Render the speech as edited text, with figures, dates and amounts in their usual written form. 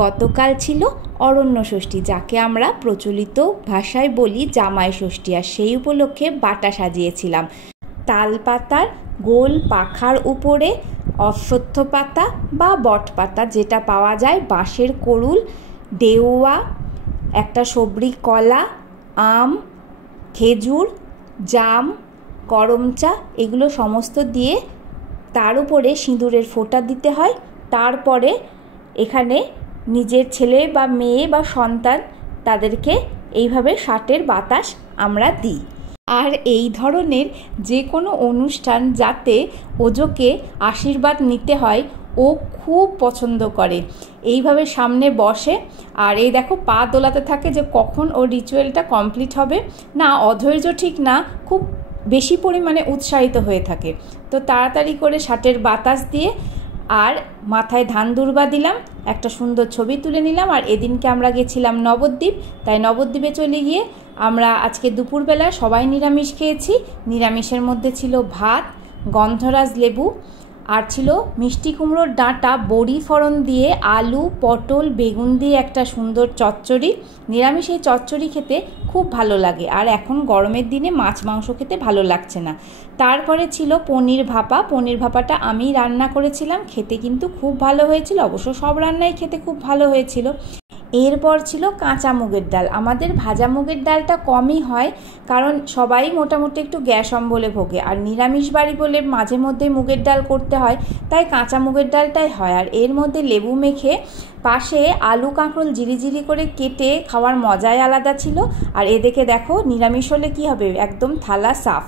গতকাল ছিল অরণ্য ষষ্ঠী, যাকে আমরা প্রচলিত ভাষায় বলি জামাই ষষ্ঠী। আর সেই উপলক্ষে বাটা সাজিয়েছিলাম। তাল পাতার গোল পাখার উপরে অশ্বত্থ পাতা বা বট পাতা, যেটা পাওয়া যায়, বাঁশের করুল, ডেউয়া, একটা সবরি কলা, আম, খেজুর, জাম, করমচা, এগুলো সমস্ত দিয়ে তার উপরে সিঁদুরের ফোঁটা দিতে হয়। তারপরে এখানে নিজের ছেলে বা মেয়ে বা সন্তান, তাদেরকে এইভাবে ষাটের বাতাস আমরা দিই। আর এই ধরনের যে কোনো অনুষ্ঠান যাতে ওজোকে আশীর্বাদ নিতে হয়, ও খুব পছন্দ করে। এইভাবে সামনে বসে আর এই দেখো পা দোলাতে থাকে যে কখন ওর রিচুয়ালটা কমপ্লিট হবে। না, অধৈর্য ঠিক না, খুব বেশি পরিমাণে উৎসাহিত হয়ে থাকে। তো তাড়াতাড়ি করে ষাটের বাতাস দিয়ে আর মাথায় ধান দুর্বা দিলাম, একটা সুন্দর ছবি তুলে নিলাম। আর এদিনকে আমরা গেছিলাম নবদ্বীপ, তাই নবদ্বীপে চলে গিয়ে আমরা আজকে দুপুরবেলা সবাই নিরামিষ খেয়েছি। নিরামিষের মধ্যে ছিল ভাত, গন্ধরাজ লেবু, আর ছিল মিষ্টি কুমড়োর ডাঁটা বড়ি ফোড়ন দিয়ে, আলু, পটল, বেগুন দিয়ে একটা সুন্দর চচ্চড়ি। নিরামিষ এই চচ্চড়ি খেতে খুব ভালো লাগে, আর এখন গরমের দিনে মাছ মাংস খেতে ভালো লাগছে না। তারপরে ছিল পনির ভাপা। পনির ভাপাটা আমি রান্না করেছিলাম, খেতে কিন্তু খুব ভালো হয়েছিল। অবশ্য সব রান্নাই খেতে খুব ভালো হয়েছিল। এরপর ছিল কাঁচা মুগের ডাল। আমাদের ভাজা মুগের ডালটা কমই হয়, কারণ সবাই মোটামুটি একটু গ্যাস অম্বলে ভোগে, আর নিরামিষ বাড়ি বলে মাঝে মধ্যে মুগের ডাল করতে হয়, তাই কাঁচা মুগের ডালটাই হয়। আর এর মধ্যে লেবু মেখে পাশে আলু কাঁকরোল জিরি করে কেটে খাওয়ার মজাই আলাদা ছিল। আর এদিকে দেখো নিরামিষ হলে কী হবে, একদম থালা সাফ।